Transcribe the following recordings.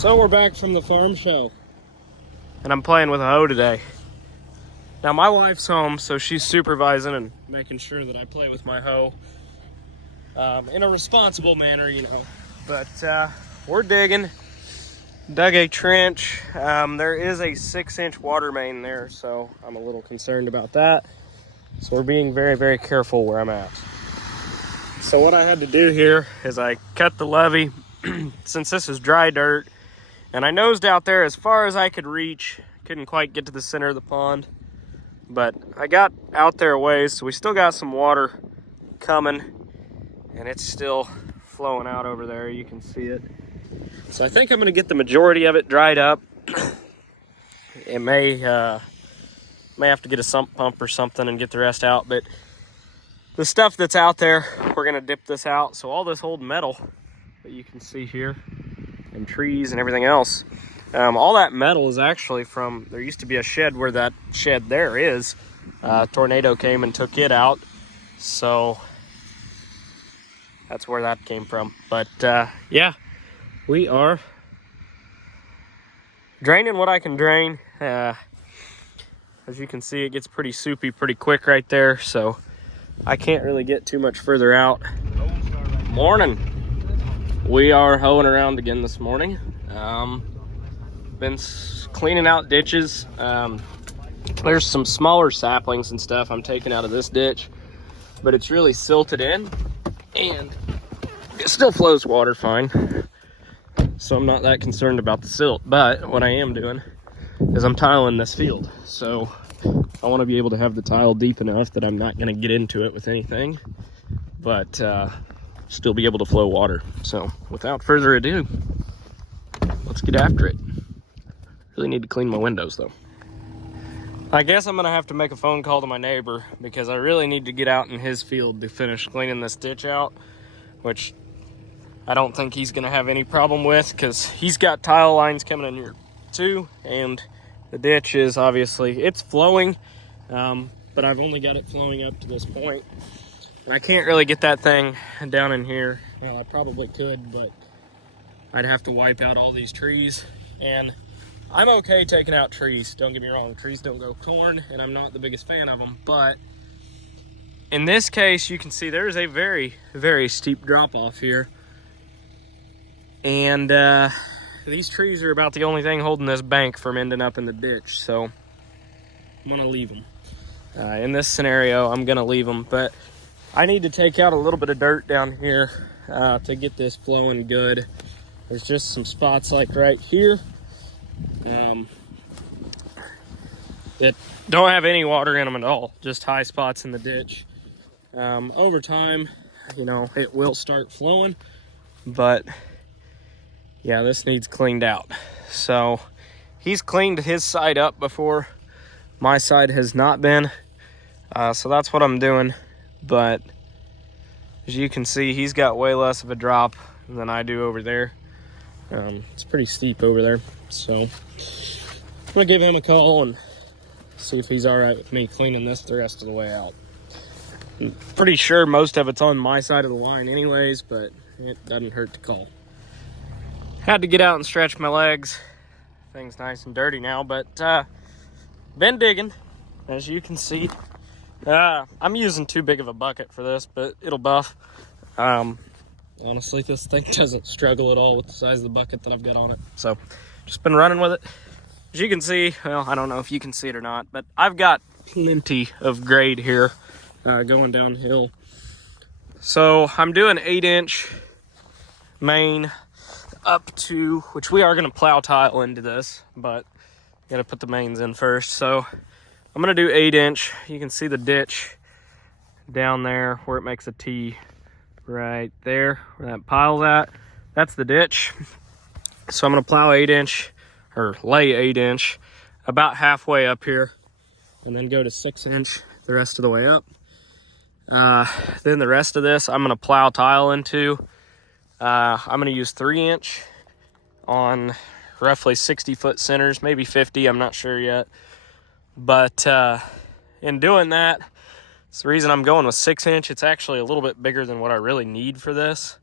So we're back from the farm show, and I'm playing with a hoe today. Now my wife's home, so she's supervising and making sure that I play with my hoe in a responsible manner, you know. But we're digging. Dug a trench. There is a 6-inch water main there, so I'm a little concerned about that. So we're being very, very careful where I'm at. So what I had to do here is I cut the levee since this is dry dirt, and I nosed out there as far as I could reach. Couldn't quite get to the center of the pond, but I got out there a ways, so we still got some water coming, and it's still flowing out over there. You can see it. So I think I'm going to get the majority of it dried up. It may have to get a sump pump or something and get the rest out, but the stuff that's out there, we're going to dip this out. So all this old metal that you can see here, and trees and everything else, all that metal is actually from, there used to be a shed where that shed there is. Tornado came and took it out, so that's where that came from. But yeah, we are draining what I can drain. As you can see, it gets pretty soupy pretty quick right there, so I can't really get too much further out. Morning. We are hoeing around again this morning. Been cleaning out ditches. There's some smaller saplings and stuff I'm taking out of this ditch, but it's really silted in and it still flows water fine, so I'm not that concerned about the silt. But what I am doing is I'm tiling this field, so I want to be able to have the tile deep enough that I'm not going to get into it with anything, but still be able to flow water. So without further ado, let's get after it. Really need to clean my windows though. I guess I'm gonna have to make a phone call to my neighbor because I really need to get out in his field to finish cleaning this ditch out, which I don't think he's gonna have any problem with because he's got tile lines coming in here too, and the ditch is obviously, it's flowing, but I've only got it flowing up to this point. And I can't really get that thing down in here. Well, I probably could, but I'd have to wipe out all these trees. And I'm okay taking out trees, don't get me wrong. Trees don't go corn, and I'm not the biggest fan of them. But in this case, you can see there's a very, very steep drop off here. And these trees are about the only thing holding this bank from ending up in the ditch. So I'm gonna leave them. In this scenario, I'm gonna leave them, but I need to take out a little bit of dirt down here to get this flowing good. There's just some spots like right here that don't have any water in them at all, just high spots in the ditch. Over time, you know, it will start flowing, but yeah, this needs cleaned out. So he's cleaned his side up before. My side has not been, so that's what I'm doing. But as you can see, he's got way less of a drop than I do over there. It's pretty steep over there, so I'm gonna give him a call and see if he's all right with me cleaning this the rest of the way out. I'm pretty sure most of it's on my side of the line anyways, but it doesn't hurt to call. Had to get out and stretch my legs. Thing's nice and dirty now, but been digging, as you can see. I'm using too big of a bucket for this, but it'll buff. Honestly, this thing doesn't struggle at all with the size of the bucket that I've got on it. So just been running with it. As you can see, well, I don't know if you can see it or not, but I've got plenty of grade here going downhill. So I'm doing 8-inch main up to, which we are going to plow tile into this, but got to put the mains in first. So I'm going to do 8-inch. You can see the ditch down there where it makes a T right there, where that pile's at. That's the ditch. So I'm going to plow 8-inch, or lay 8-inch, about halfway up here, and then go to 6-inch the rest of the way up. Then the rest of this I'm going to plow tile into. I'm going to use 3-inch on roughly 60-foot centers, maybe 50, I'm not sure yet. But in doing that, it's the reason I'm going with 6-inch. It's actually a little bit bigger than what I really need for this.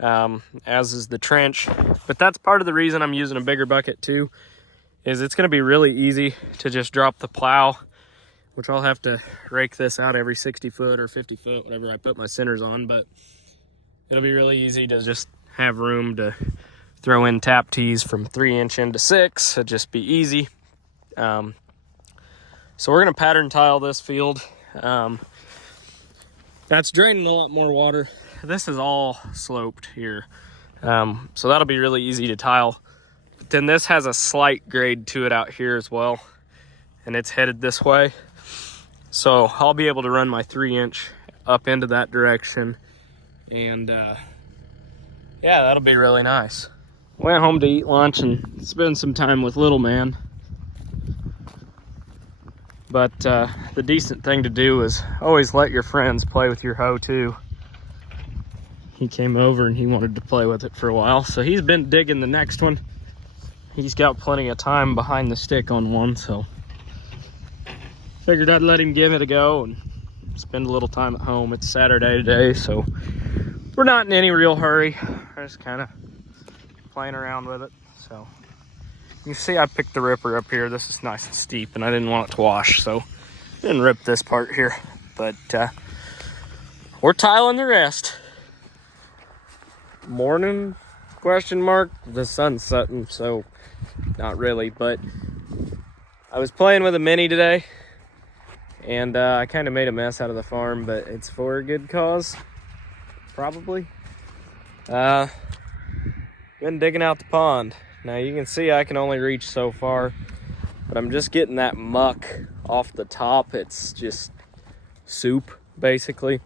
as is the trench. But that's part of the reason I'm using a bigger bucket too, is it's gonna be really easy to just drop the plow, which I'll have to rake this out every 60 foot or 50 foot, whatever I put my centers on, but it'll be really easy to just have room to throw in tap tees from 3" into 6. It'd just be easy. So we're gonna pattern tile this field. That's draining a lot more water. This is all sloped here. So that'll be really easy to tile. But then this has a slight grade to it out here as well, and it's headed this way. So I'll be able to run my 3" up into that direction, and yeah, that'll be really nice. Went home to eat lunch and spend some time with little man. But the decent thing to do is always let your friends play with your hoe too. He came over and he wanted to play with it for a while, so he's been digging the next one. He's got plenty of time behind the stick on one, so figured I'd let him give it a go and spend a little time at home. It's Saturday today, so we're not in any real hurry. We're just kind of playing around with it. So you see I picked the ripper up here. This is nice and steep and I didn't want it to wash, so I didn't rip this part here. But we're tiling the rest. Morning, question mark. The sun's setting, so not really, but I was playing with a mini today, and I kind of made a mess out of the farm, but it's for a good cause, probably. Been digging out the pond. Now you can see I can only reach so far, but I'm just getting that muck off the top. It's just soup, basically.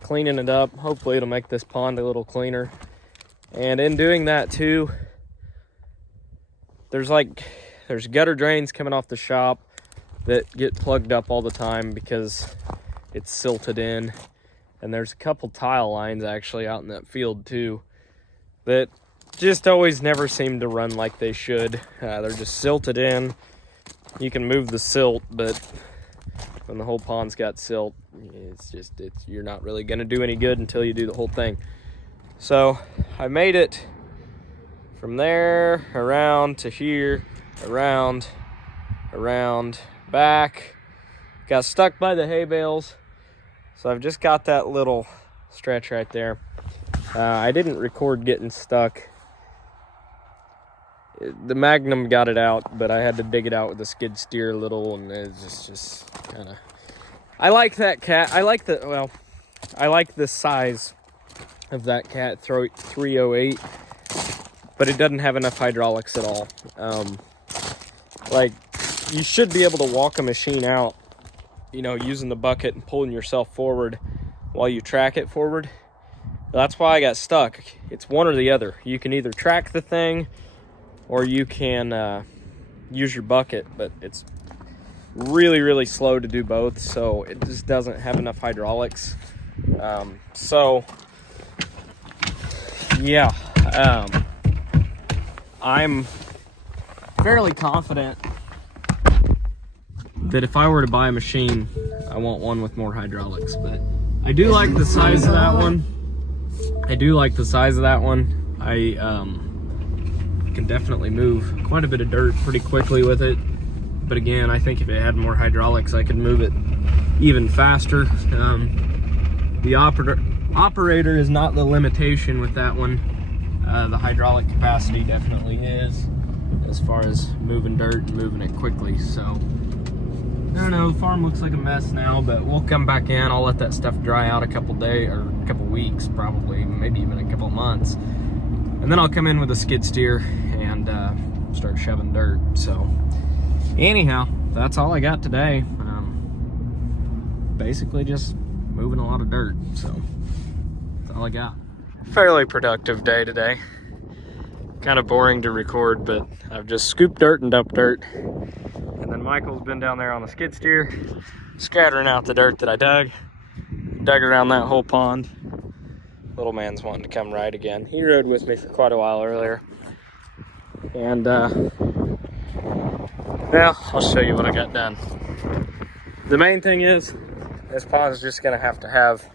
Cleaning it up. Hopefully it'll make this pond a little cleaner. And in doing that too, there's gutter drains coming off the shop that get plugged up all the time because it's silted in. And there's a couple tile lines actually out in that field too that just always never seem to run like they should. They're just silted in. You can move the silt, but when the whole pond's got silt, you're not really gonna do any good until you do the whole thing. So I made it from there around to here, around, back. Got stuck by the hay bales, so I've just got that little stretch right there. I didn't record getting stuck. The Magnum got it out, but I had to dig it out with a skid steer a little, and it's just kind of. I like that cat. I like the size of that cat 308, but it doesn't have enough hydraulics at all. You should be able to walk a machine out, using the bucket and pulling yourself forward while you track it forward. That's why I got stuck. It's one or the other. You can either track the thing or you can use your bucket, but it's really, really slow to do both, so it just doesn't have enough hydraulics. I'm fairly confident that if I were to buy a machine, I want one with more hydraulics, but I do like the size of that one. I can definitely move quite a bit of dirt pretty quickly with it. But again, I think if it had more hydraulics, I could move it even faster. The operator is not the limitation with that one. The hydraulic capacity definitely is, as far as moving dirt and moving it quickly. So I don't know, the farm looks like a mess now, but we'll come back in. I'll let that stuff dry out a couple days, or a couple weeks probably, maybe even a couple months. And then I'll come in with a skid steer and start shoving dirt. So anyhow, that's all I got today. Basically just moving a lot of dirt, so that's all I got. Fairly productive day today. Kind of boring to record, but I've just scooped dirt and dumped dirt. And then Michael's been down there on the skid steer, scattering out the dirt that I dug around that whole pond. Little man's wanting to come ride again. He rode with me for quite a while earlier. And now I'll show you what I got done. The main thing is, this pond is just gonna have to have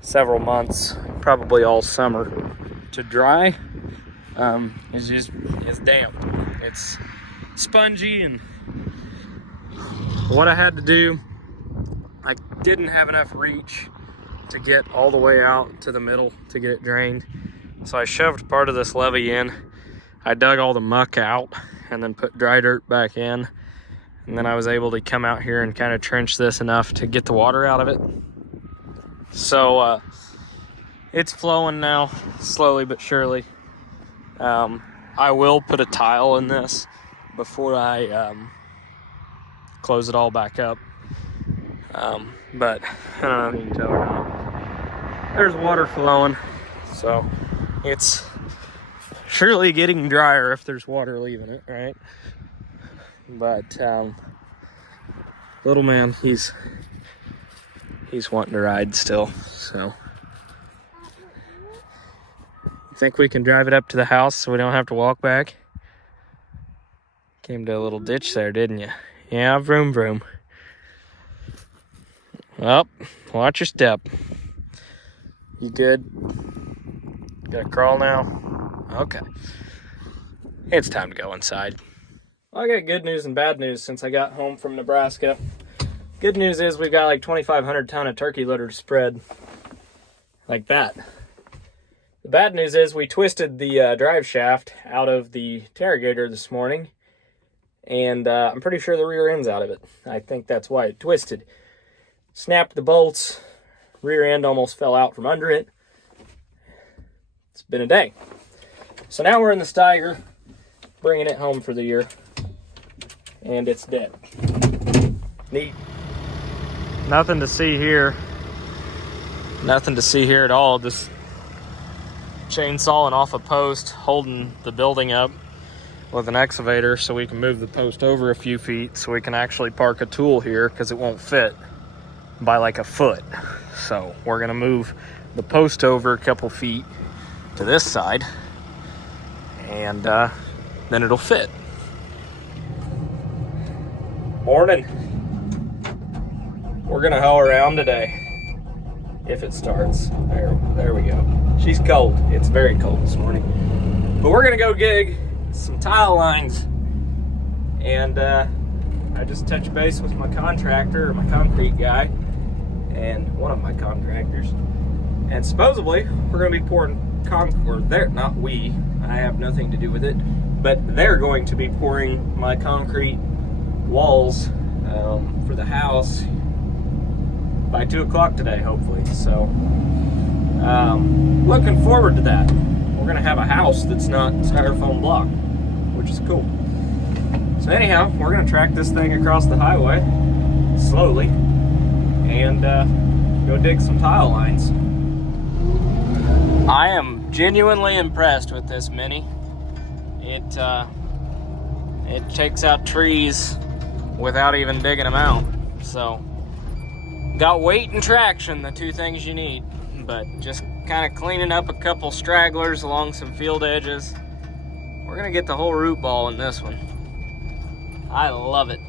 several months, probably all summer, to dry. It's damp. It's spongy, and what I had to do, I didn't have enough reach to get all the way out to the middle to get it drained. So I shoved part of this levee in. I dug all the muck out and then put dry dirt back in. And then I was able to come out here and kind of trench this enough to get the water out of it. So it's flowing now, slowly but surely. I will put a tile in this before I close it all back up. But I don't know if you can tell or not. There's water flowing, so it's surely getting drier if there's water leaving it, right? But little man, he's wanting to ride still, so think we can drive it up to the house so we don't have to walk back? Came to a little ditch there, didn't you? Yeah, vroom vroom. Well, watch your step. You good? Gotta crawl now? Okay. It's time to go inside. Well, I got good news and bad news since I got home from Nebraska. Good news is we've got like 2,500 ton of turkey litter to spread. Like that. The bad news is we twisted the drive shaft out of the Terragator this morning. And I'm pretty sure the rear end's out of it. I think that's why it twisted. Snapped the bolts. Rear end almost fell out from under it. It's been a day. So now we're in the Steiger, bringing it home for the year. And it's dead. Neat. Nothing to see here. Nothing to see here at all. Just chainsawing off a post, holding the building up with an excavator so we can move the post over a few feet so we can actually park a tool here because it won't fit by like a foot. So we're gonna move the post over a couple feet to this side and then it'll fit. Morning. We're gonna hoe around today if it starts. There we go. She's cold. It's very cold this morning. But we're gonna go gig some tile lines. And I just touched base with my contractor, or my concrete guy, and one of my contractors. And supposedly we're gonna be pouring not we, I have nothing to do with it, but they're going to be pouring my concrete walls for the house by 2 o'clock today, hopefully. So looking forward to that. We're gonna have a house that's not styrofoam block, which is cool. So anyhow, we're gonna track this thing across the highway slowly and go dig some tile lines. I am genuinely impressed with this Mini. It takes out trees without even digging them out. So got weight and traction, the two things you need, but just kind of cleaning up a couple stragglers along some field edges. We're gonna get the whole root ball in this one. I love it.